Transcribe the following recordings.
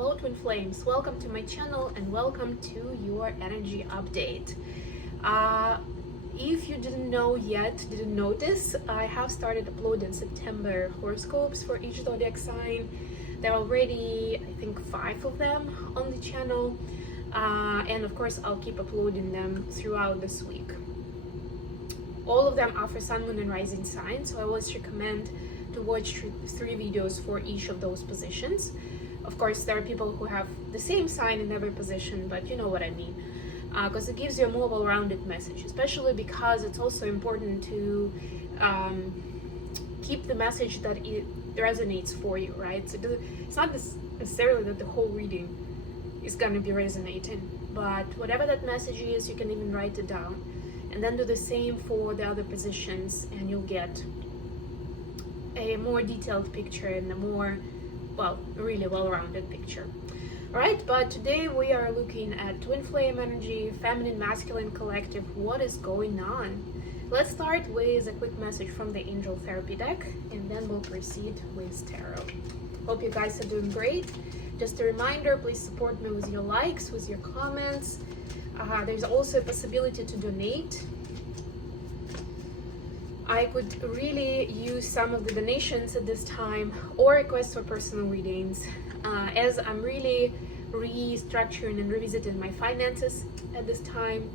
Hello Twin Flames, welcome to my channel and welcome to your energy update. If you didn't know yet, didn't notice, I have started uploading September horoscopes for each zodiac sign. There are already, I think, 5 of them on the channel, and of course I'll keep uploading them throughout this week. All of them are for Sun, Moon and Rising signs, so I always recommend to watch 3 videos for each of those positions. Of course, there are people who have the same sign in every position, but you know what I mean. Because it gives you a more well-rounded message, especially because it's also important to keep the message that it resonates for you, right? So it's not necessarily that the whole reading is going to be resonating, but whatever that message is, you can even write it down. And then do the same for the other positions, and you'll get a more detailed picture and a more, well, really well-rounded picture. All right, but today we are looking at twin flame energy, feminine, masculine collective. What is going on? Let's start with a quick message from the angel therapy deck, and then we'll proceed with tarot. Hope you guys are doing great. Just a reminder, please support me with your likes, with your comments. There's also a possibility to donate. I could really use some of the donations at this time or requests for personal readings, as I'm really restructuring and revisiting my finances at this time,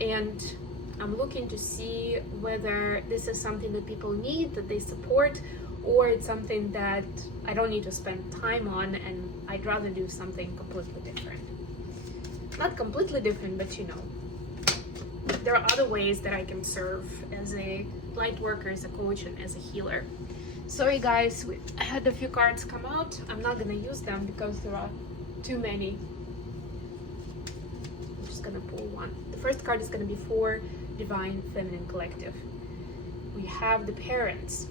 and I'm looking to see whether this is something that people need, that they support, or it's something that I don't need to spend time on and I'd rather do something completely different. Not completely different, but you know, there are other ways that I can serve as a light worker, as a coach, and as a healer. Sorry guys, I had a few cards come out. I'm not gonna use them because there are too many. I'm just gonna pull one. The first card is gonna be for Divine Feminine Collective. We have the parents.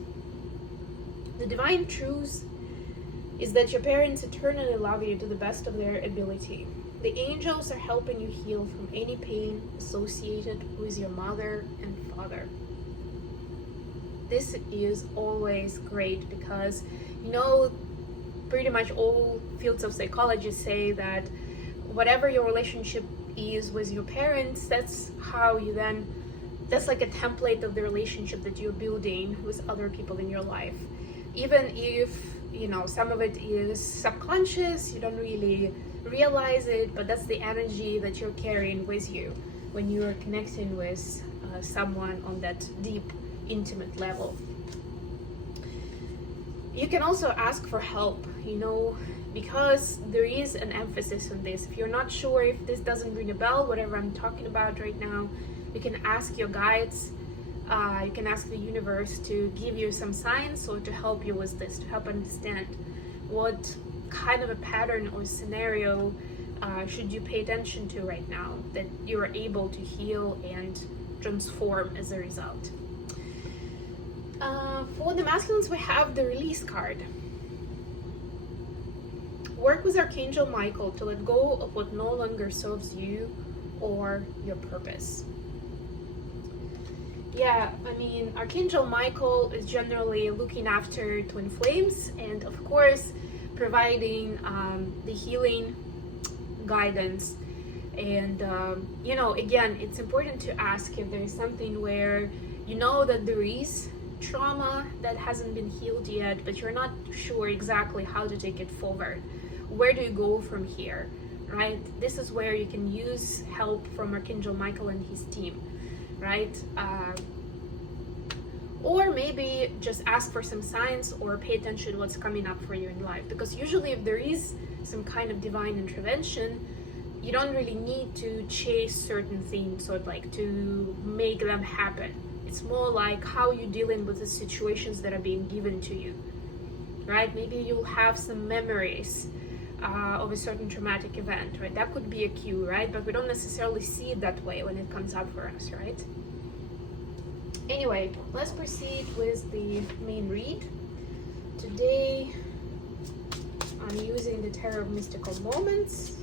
The divine truth is that your parents eternally love you to the best of their ability. The angels are helping you heal from any pain associated with your mother and father. This is always great because, you know, pretty much all fields of psychology say that whatever your relationship is with your parents, that's how you then, that's like a template of the relationship that you're building with other people in your life. Even if, you know, some of it is subconscious, you don't really realize it, but that's the energy that you're carrying with you when you're connecting with someone on that deep, intimate level. You can also ask for help, you know, because there is an emphasis on this. If you're not sure, if this doesn't ring a bell, whatever I'm talking about right now, you can ask your guides, you can ask the universe to give you some signs or to help you with this, to help understand what kind of a pattern or scenario should you pay attention to right now that you're able to heal and transform as a result. For the masculines, we have the release card. Work with Archangel Michael to let go of what no longer serves you or your purpose. Yeah, I mean, Archangel Michael is generally looking after twin flames and of course providing the healing guidance. And you know, again, it's important to ask if there is something where you know that there is trauma that hasn't been healed yet, but you're not sure exactly how to take it forward. Where do you go from here, right? This is where you can use help from Archangel Michael and his team, right? Or maybe just ask for some signs or pay attention to what's coming up for you in life, because usually if there is some kind of divine intervention, you don't really need to chase certain things or like to make them happen. It's more like how you're dealing with the situations that are being given to you, right? Maybe you'll have some memories of a certain traumatic event, right? That could be a cue, right? But we don't necessarily see it that way when it comes up for us, right? Anyway, let's proceed with the main read. Today, I'm using the Tarot of Mystical Moments,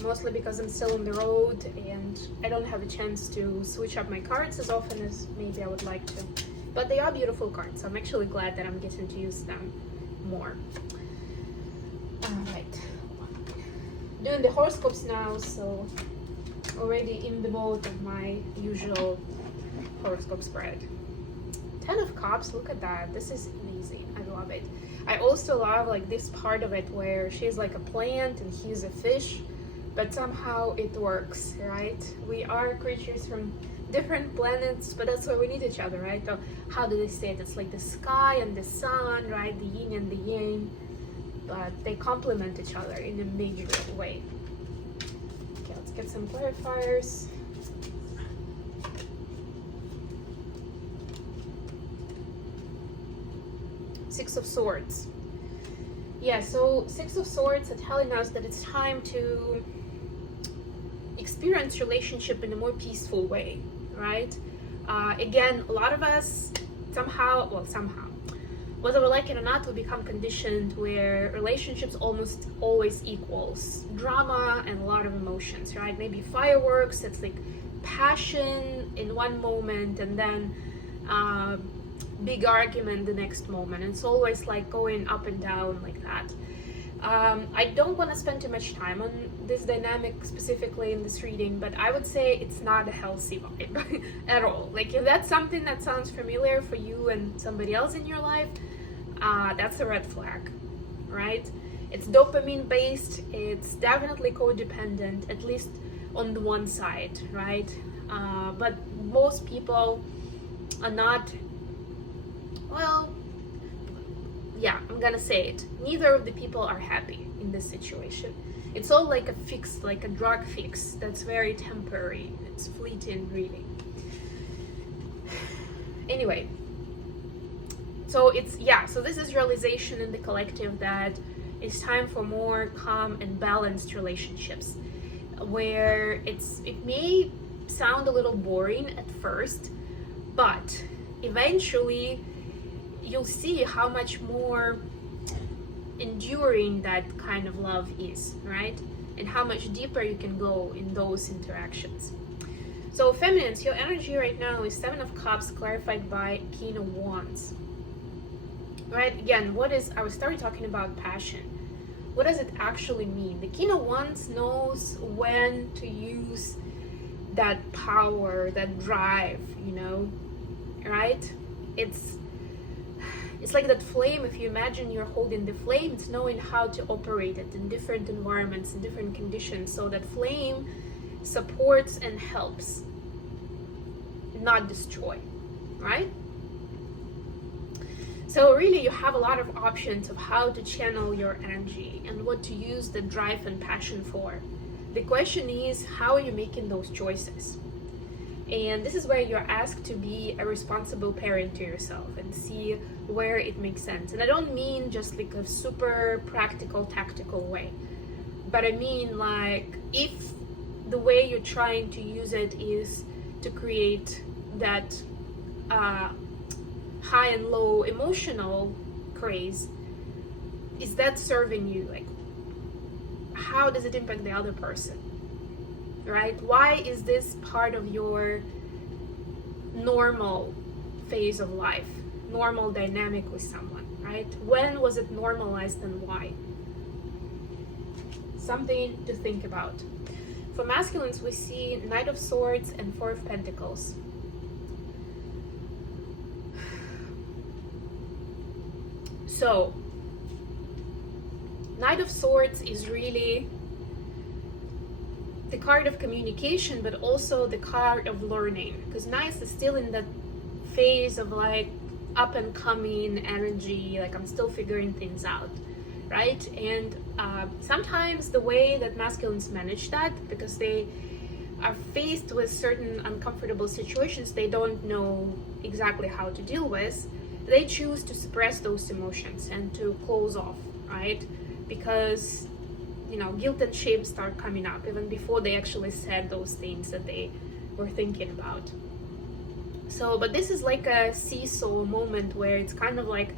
mostly because I'm still on the road and I don't have a chance to switch up my cards as often as maybe I would like to. But they are beautiful cards, so I'm actually glad that I'm getting to use them more. Alright. doing the horoscopes now, so already in the mode of my usual horoscope spread. 10 of Cups, look at that. This is amazing. I love it. I also love like this part of it where she's like a plant and he's a fish, but somehow it works, right? We are creatures from different planets, but that's why we need each other, right? So how do they say it? It's like the sky and the sun, right? The yin and the yang, but they complement each other in a major way. Okay, let's get some clarifiers. Six of Swords. Yeah, so Six of Swords are telling us that it's time to experience relationship in a more peaceful way, right? Again, a lot of us somehow, whether we like it or not, we become conditioned where relationships almost always equals drama and a lot of emotions, right? Maybe fireworks, it's like passion in one moment and then big argument the next moment. It's always like going up and down like that. I don't want to spend too much time on this dynamic specifically in this reading, but I would say it's not a healthy vibe at all. Like if that's something that sounds familiar for you and somebody else in your life, that's a red flag, right? It's dopamine based, it's definitely codependent, at least on the one side, right? But most people are not, well, yeah, I'm gonna say it. Neither of the people are happy in this situation. It's all like a fix, like a drug fix that's very temporary. It's fleeting, really. Anyway, so it's, yeah, so this is realization in the collective that it's time for more calm and balanced relationships, where it may sound a little boring at first, but eventually you'll see how much more enduring that kind of love is, right? And how much deeper you can go in those interactions. So feminines, your energy right now is Seven of Cups clarified by King of Wands, right? Again, I was started talking about passion. What does it actually mean? The King of Wands knows when to use that power, that drive, you know, right? It's like that flame. If you imagine you're holding the flame, it's knowing how to operate it in different environments, in different conditions, so that flame supports and helps, not destroy, right? So really you have a lot of options of how to channel your energy and what to use the drive and passion for. The question is, how are you making those choices? And this is where you're asked to be a responsible parent to yourself and see where it makes sense. And I don't mean just like a super practical, tactical way, but I mean like if the way you're trying to use it is to create that high and low emotional craze, is that serving you? Like, how does it impact the other person? Right? Why is this part of your normal phase of life, normal dynamic with someone, right? When was it normalized and why? Something to think about. For masculines, we see Knight of Swords and Four of Pentacles. So, Knight of Swords is really the card of communication, but also the card of learning, because Knight is still in that phase of like up and coming energy, like I'm still figuring things out, right? And sometimes the way that masculines manage that, because they are faced with certain uncomfortable situations they don't know exactly how to deal with, they choose to suppress those emotions and to close off, right? Because, you know, guilt and shame start coming up even before they actually said those things that they were thinking about. So, but this is like a seesaw moment where it's kind of like,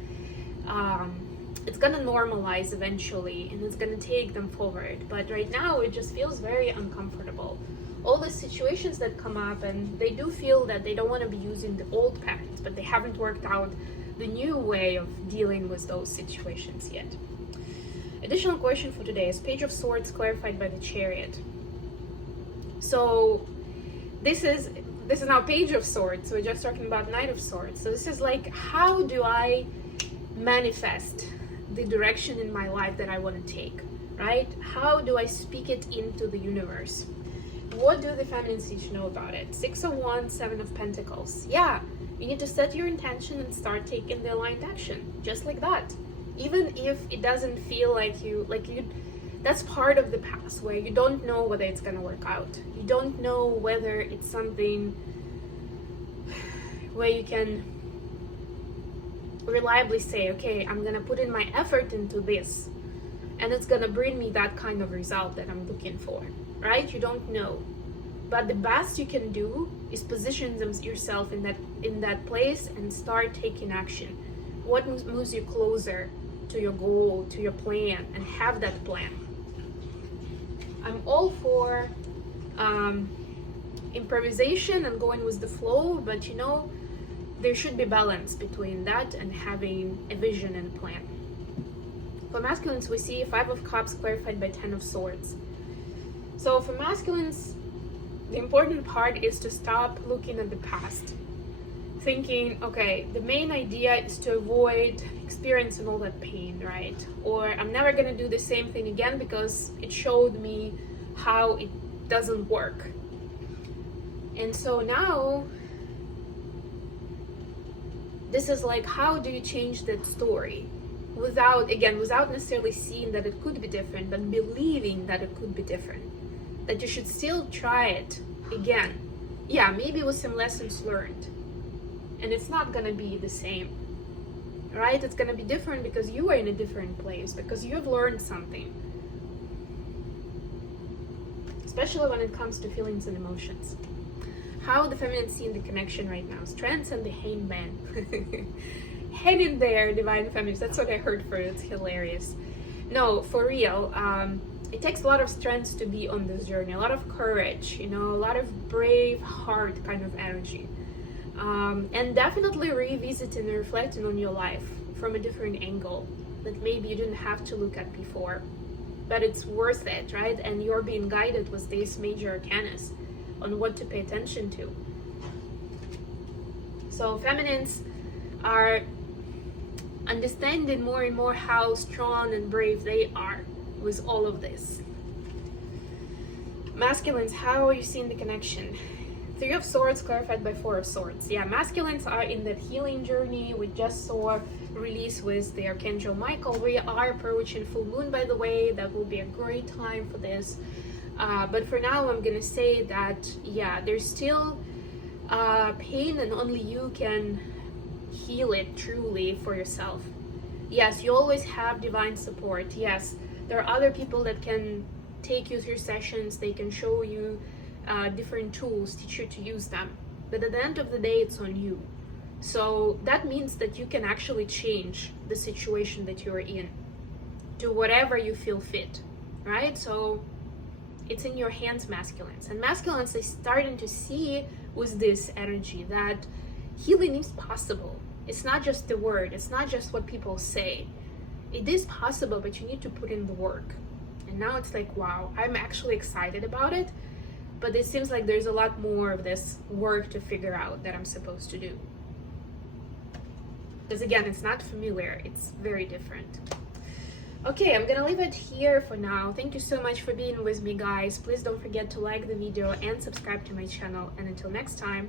it's gonna normalize eventually and it's gonna take them forward. But right now it just feels very uncomfortable. All the situations that come up, and they do feel that they don't want to be using the old patterns, but they haven't worked out the new way of dealing with those situations yet. Additional question for today is Page of Swords clarified by the Chariot. So this is now Page of Swords. So we're just talking about Knight of Swords. So this is like, how do I manifest the direction in my life that I want to take, right? How do I speak it into the universe? What do the feminines need to know about it? 6 of Wands, 7 of Pentacles. Yeah, you need to set your intention and start taking the aligned action, just like that. Even if it doesn't feel like you, that's part of the past where you don't know whether it's gonna work out. You don't know whether it's something where you can reliably say, okay, I'm gonna put in my effort into this and it's gonna bring me that kind of result that I'm looking for, right? You don't know. But the best you can do is position yourself in that place and start taking action. What moves you closer to your goal, to your plan, and have that plan. I'm all for improvisation and going with the flow, but you know, there should be balance between that and having a vision and plan. For masculines, we see 5 of Cups clarified by 10 of Swords. So for masculines, the important part is to stop looking at the past, thinking, okay, the main idea is to avoid experiencing all that pain, right? Or I'm never gonna do the same thing again because it showed me how it doesn't work. And so now, this is like, how do you change that story? Without necessarily seeing that it could be different, but believing that it could be different. That you should still try it again. Yeah, maybe with some lessons learned. And it's not gonna be the same, right? It's gonna be different because you are in a different place, because you've learned something. Especially when it comes to feelings and emotions. How the feminine see in the connection right now? Strengths and the Hangman. Hang in there, divine feminines. That's what I heard for it. It's hilarious. No, for real. It takes a lot of strength to be on this journey, a lot of courage, you know, a lot of brave heart kind of energy. And definitely revisiting and reflecting on your life from a different angle that maybe you didn't have to look at before. But it's worth it, right? And you're being guided with these major arcanas on what to pay attention to. So feminines are understanding more and more how strong and brave they are with all of this. Masculines, how are you seeing the connection? 3 of Swords clarified by 4 of Swords. Yeah, masculines are in that healing journey. We just saw release with the Archangel Michael. We are approaching full moon, by the way. That will be a great time for this. But for now, I'm gonna say that, yeah, there's still pain and only you can heal it truly for yourself. Yes, you always have divine support. Yes, there are other people that can take you through sessions. They can show you different tools, teach you to use them. But at the end of the day, it's on you. So that means that you can actually change the situation that you're in to whatever you feel fit, right? So it's in your hands, masculines. And masculines are starting to see with this energy that healing is possible. It's not just the word, it's not just what people say. It is possible, but you need to put in the work. And now it's like, wow, I'm actually excited about it, but it seems like there's a lot more of this work to figure out that I'm supposed to do. Because again, it's not familiar, it's very different. Okay, I'm gonna leave it here for now. Thank you so much for being with me, guys. Please don't forget to like the video and subscribe to my channel. And until next time,